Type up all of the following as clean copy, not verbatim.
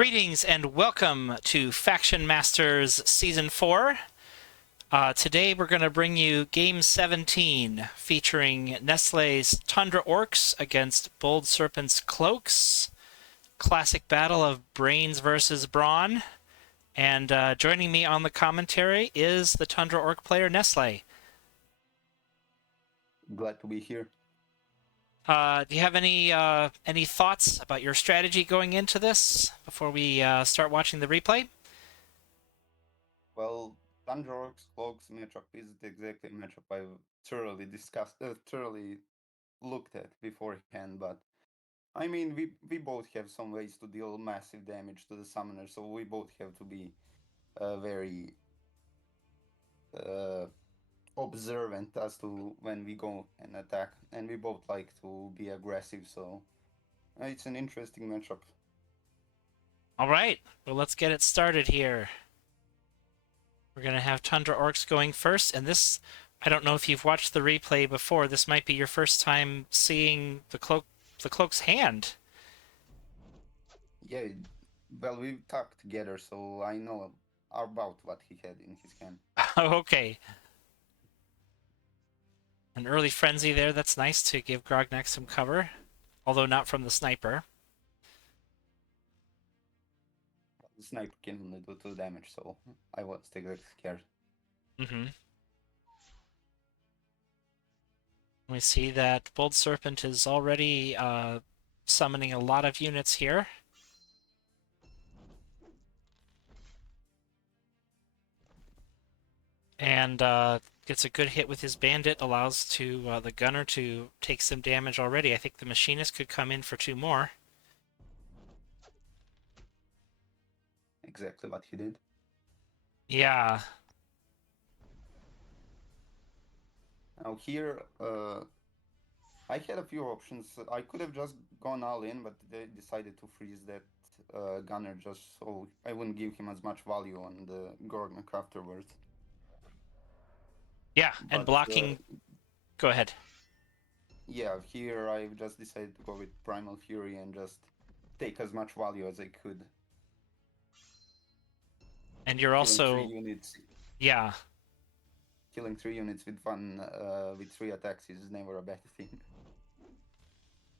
Greetings and welcome to Faction Masters Season 4. Today we're going to bring you Game 17, featuring Nestle's Tundra Orcs against BoldSerpent's Cloaks. Classic battle of brains versus brawn. And joining me on the commentary is the Tundra Orc player, Nesle. Glad to be here. Do you have any thoughts about your strategy going into this before we start watching the replay? Well, Tundra Orcs Cloaks matchup isn't exactly a matchup I've thoroughly looked at beforehand, but I mean, we both have some ways to deal massive damage to the summoner, so we both have to be very uh, observant as to when we go and attack, and we both like to be aggressive, so it's an interesting matchup. All right, well, let's get it started here. We're going to have Tundra Orcs going first, and this, I don't know if you've watched the replay before, this might be your first time seeing the Cloak's hand. Yeah, well, we've talked together, so I know about what he had in his hand. Okay. An early frenzy there, that's nice to give Grognak some cover, although not from the sniper. The sniper can only do 2 damage, so I was still scared. We see that BoldSerpent is already summoning a lot of units here. And gets a good hit with his bandit, allows the gunner to take some damage already. I think the machinist could come in for 2 more. Exactly what he did. Yeah. Now here, I had a few options. I could have just gone all in, but they decided to freeze that gunner just so I wouldn't give him as much value on the Gorgnak afterwards. Yeah, and But blocking... Go ahead. yeah, here I've just decided to go with Primal Fury and just take as much value as I could. And you're also... 3 units. Yeah. Killing 3 units with 3 attacks is never a bad thing.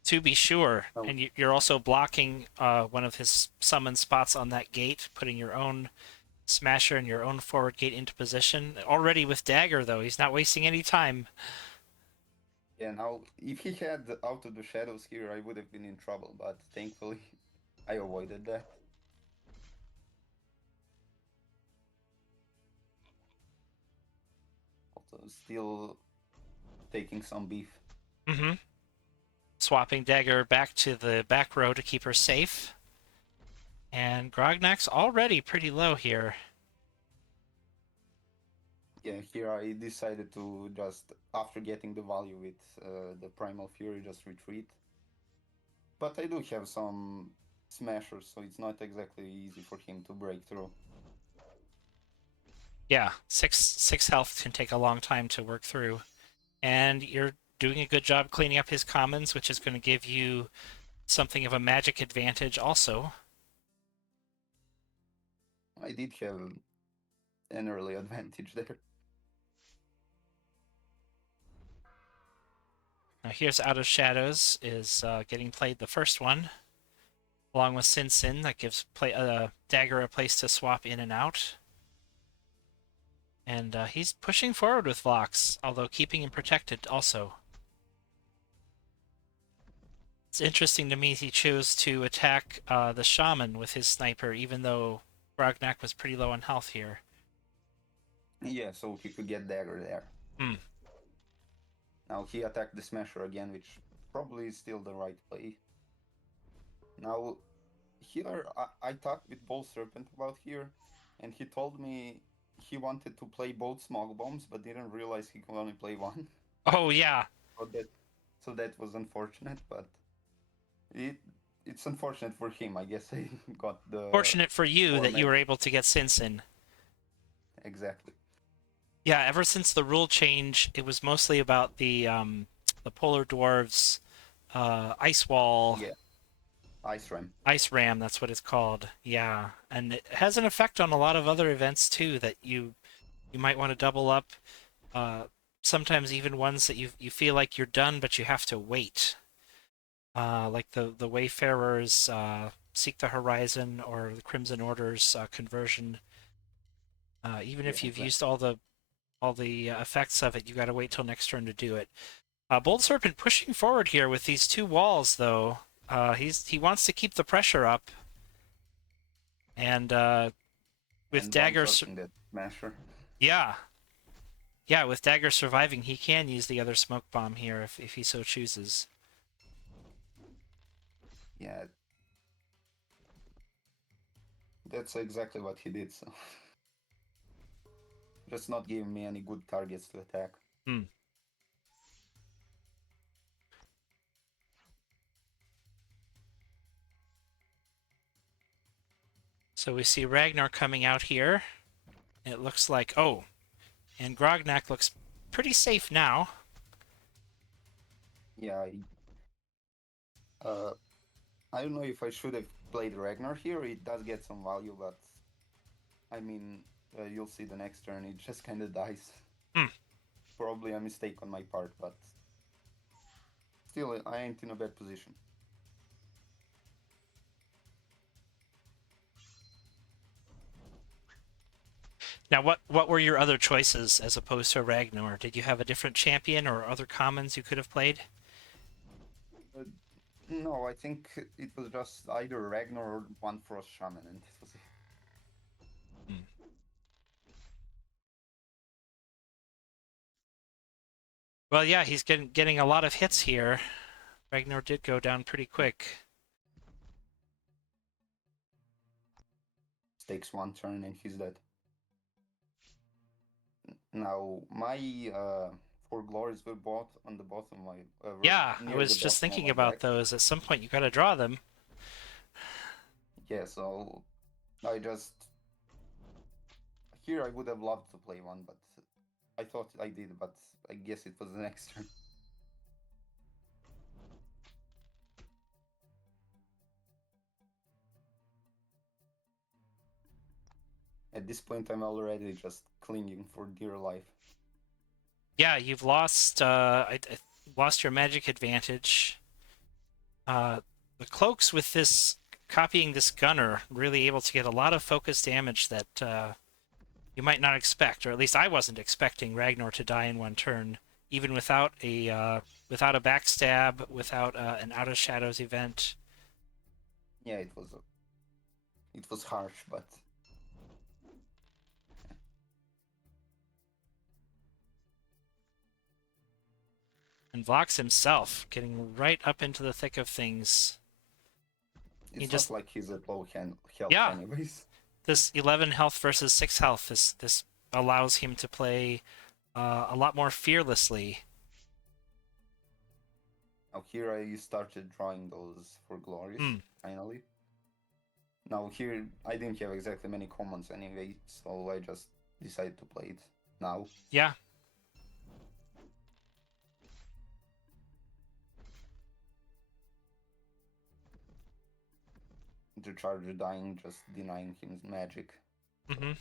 To be sure. Oh. And you're also blocking one of his summon spots on that gate, putting your own Smasher and your own forward gate into position. Already with Dagger, though, he's not wasting any time. Yeah, now, if he had Out of the Shadows here, I would have been in trouble, but thankfully, I avoided that. Also, still taking some beef. Swapping Dagger back to the back row to keep her safe. And Grognak's already pretty low here. Yeah, here I decided to just, after getting the value with the Primal Fury, just retreat. But I do have some smashers, so it's not exactly easy for him to break through. Yeah, six health can take a long time to work through. And you're doing a good job cleaning up his commons, which is going to give you something of a magic advantage also. I did have an early advantage there. Now here's Out of Shadows is getting played the first one, along with Sin Sin. That gives Dagger a place to swap in and out. And he's pushing forward with Vox, although keeping him protected also. It's interesting to me he chose to attack the Shaman with his sniper, even though Grognak was pretty low on health here. Yeah, so he could get Dagger there. Now he attacked the Smasher again, which probably is still the right play. Now, here I talked with BoldSerpent about here, and he told me he wanted to play both Smog Bombs, but didn't realize he could only play one. Oh, yeah. So that was unfortunate, but it's unfortunate for him. I guess I got the... Fortunate for you that you were able to get Sin Sin. Exactly. Yeah, ever since the rule change, it was mostly about the Polar Dwarves, Ice Wall, Yeah. Ice Ram. Ice Ram, that's what it's called. Yeah, and it has an effect on a lot of other events too that you might want to double up. Uh, Sometimes even ones that you feel like you're done, but you have to wait. Like the Wayfarers Seek the Horizon or the Crimson Order's conversion. Even Yeah, if you've exactly. used all the effects of it, you got to wait till next turn to do it. BoldSerpent pushing forward here with these two walls, though. He wants to keep the pressure up, and with And one Dagger, shot in that Smasher. yeah, yeah, with Dagger surviving, he can use the other smoke bomb here if he so chooses. Yeah, that's exactly what he did. So just not giving me any good targets to attack. Hmm. So we see Ragnar coming out here. It looks like, oh, and Grognak looks pretty safe now. Yeah, uh, I don't know if I should have played Ragnar here. It does get some value, but I mean, you'll see the next turn. It just kind of dies. Hmm. Probably a mistake on my part, but still, I ain't in a bad position. Now, what were your other choices as opposed to Ragnar? Did you have a different champion or other commons you could have played? Uh, no, I think it was just either Ragnar or one Frost Shaman, and this was it. Hmm. Well, yeah, he's getting a lot of hits here. Ragnar did go down pretty quick. Takes one turn and he's dead. Now, my four glories were both on the bottom of my, were Yeah, I near the was just bottom of thinking my about deck. those. At some point, you got to draw them. Yeah, so I just here I would have loved to play one, but I thought I did, but I guess it was the next turn. At this point, I'm already just clinging for dear life. Yeah, you've lost. I lost your magic advantage. The cloaks with this copying this gunner really able to get a lot of focus damage that you might not expect, or at least I wasn't expecting Ragnar to die in one turn, even without a backstab, without an out of shadows event. Yeah, it was harsh, but And Vox himself getting right up into the thick of things. He it's not just like he's at low health yeah, anyways. this 11 health versus 6 health. This allows him to play a lot more fearlessly. Now here I started drawing those for glories, Hmm. finally. Now here I didn't have exactly many commons anyway, so I just decided to play it now. Yeah. The charger dying, just denying him magic. Mm-hmm.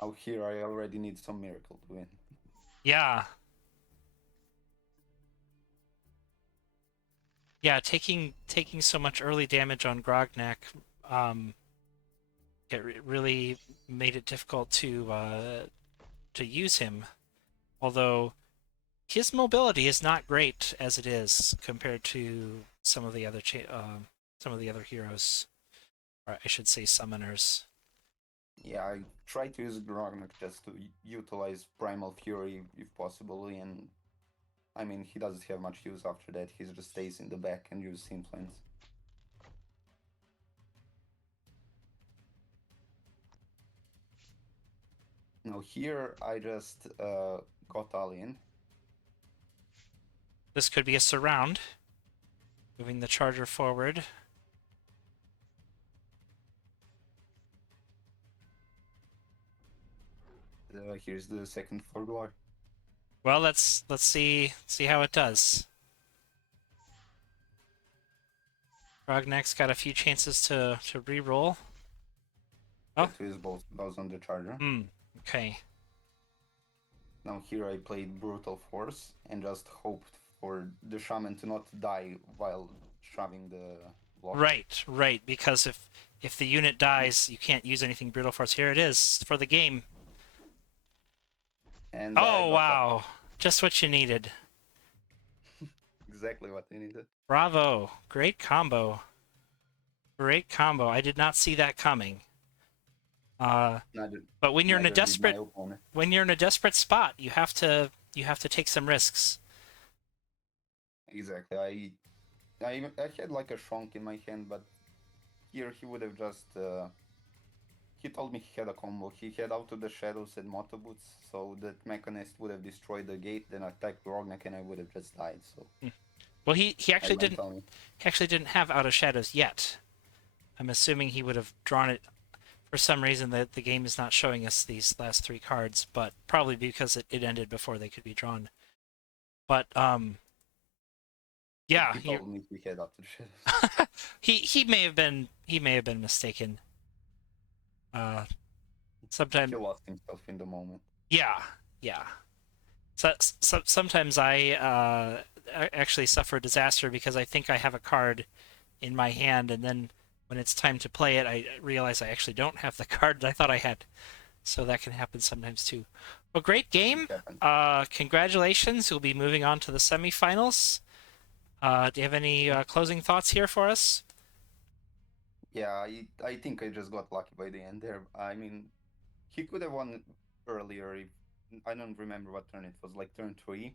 Now here I already need some miracle to win. Yeah. Yeah, taking so much early damage on Grognak, um, it really made it difficult to use him. Although his mobility is not great as it is compared to some of the other heroes, or I should say summoners. Yeah, I try to use Grognak just to utilize Primal Fury if possible, and I mean, he doesn't have much use after that, he just stays in the back and uses Influence. Now here I just got all in. This could be a surround, moving the charger forward. Here's the second for glory. Well, let's see how it does. Rognak's got a few chances to re-roll. Oh, Get to his bows on the charger. okay. Now here I played Brutal Force and just hoped for the shaman to not die while shoving the block. Right, because if the unit dies, you can't use anything brutal force. Here it is for the game. And I Oh, got lucky. wow. Just what you needed. Exactly what I needed. Bravo. Great combo. Great combo. I did not see that coming. Uh, Neither, but neither did my opponent. when you're in a desperate spot, you have to take some risks. Exactly. I had like a Shonk in my hand, but here he would have just he told me he had a combo. He had Out of the Shadows and Moto Boots, so that Mechanist would have destroyed the gate, then attacked Rognak, and I would have just died. So Well, I went on. he actually didn't have Out of Shadows yet. I'm assuming he would have drawn it for some reason that the game is not showing us these last three cards, but probably because it ended before they could be drawn. But But yeah, he told me he had Out of the Shadows. he may have been mistaken. Uh, He sometimes lost himself in the moment. yeah. Sometimes I actually suffer a disaster because I think I have a card in my hand, and then when it's time to play it, I realize I actually don't have the card that I thought I had. So that can happen sometimes too. Well, great It game. happened. Congratulations. You'll be moving on to the semifinals. Do you have any closing thoughts here for us? Yeah, I think I just got lucky by the end there. I mean, he could have won earlier. If, I don't remember what turn it was, like turn 3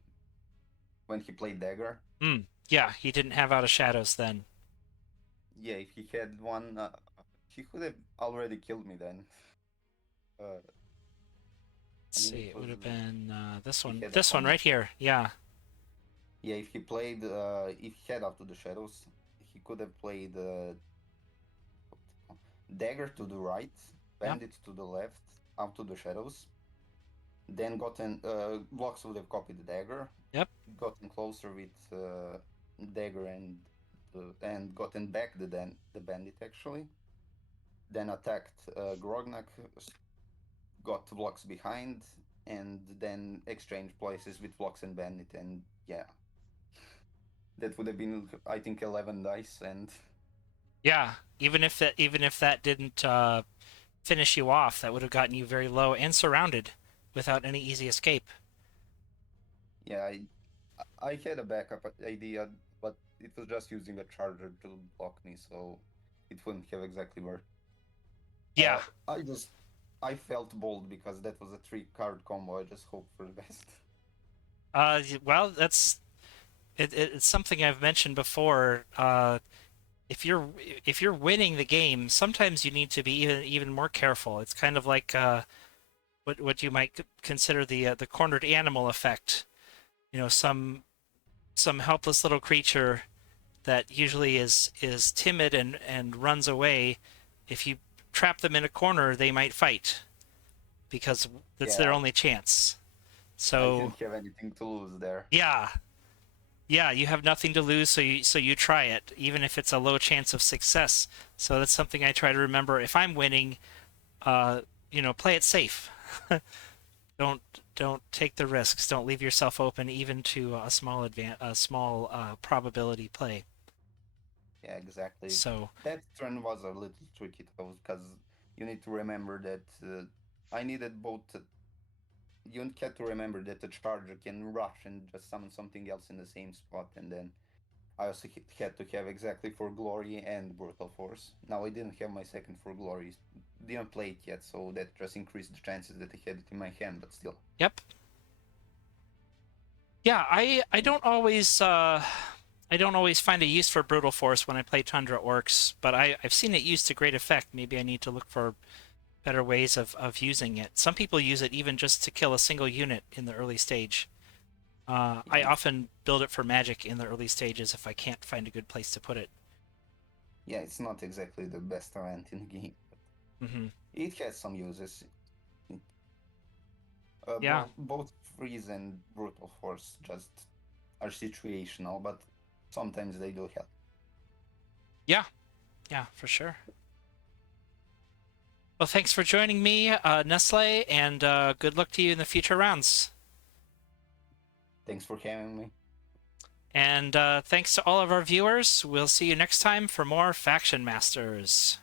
when he played Dagger. Yeah, he didn't have Out of Shadows then. Yeah, if he had one, he could have already killed me then. Uh, I Let's mean, see, it it was would have been he had a this one combo. right here. Yeah. Yeah, if he played, if he had Out of the Shadows, he could have played Dagger to the right, Yep. Bandit to the left, Out of the Shadows. Then gotten Vox would have copied the Dagger, Yep. gotten closer with Dagger and gotten back the Bandit actually. Then attacked Grognak, got Vlox behind, and then exchanged places with Vlox and Bandit, and yeah, that would have been I think 11 dice, and Yeah. Even if that didn't finish you off, that would have gotten you very low and surrounded without any easy escape. yeah, I had a backup idea, but it was just using a charger to block me, so it wouldn't have exactly worked. Yeah. I just I felt bold because that was a 3 card combo. I just hoped for the best. Well, it's something I've mentioned before. If you're winning the game, sometimes you need to be even more careful. It's kind of like what you might consider the cornered animal effect. You know, some helpless little creature that usually is timid and runs away. If you trap them in a corner, they might fight because that's their Yeah, only chance. I So didn't have anything to lose there. yeah, yeah, you have nothing to lose, so you try it, even if it's a low chance of success. So that's something I try to remember. If I'm winning, uh, play it safe. don't don't take the risks. Don't leave yourself open even to a small probability play. Yeah, exactly. So That turn was a little tricky though, because you need to remember that I needed both. You had to remember that the charger can rush and just summon something else in the same spot, and then I also had to have exactly for glory and brutal force. Now I didn't have my second for glory, didn't play it yet, so that just increased the chances that I had it in my hand. But still, yep, yeah. I don't always find a use for brutal force when I play Tundra Orcs, but I've seen it used to great effect. Maybe I need to look for better ways of using it. Some people use it even just to kill a single unit in the early stage. yeah, I often build it for magic in the early stages if I can't find a good place to put it. it's not exactly the best event in the game, but Hmm. it has some uses. Yeah. Both freeze and brutal force just are situational, but sometimes they do help. Yeah. Yeah, for sure. Well, thanks for joining me, Nestle, and good luck to you in the future rounds. Thanks for having me. And thanks to all of our viewers. We'll see you next time for more Faction Masters.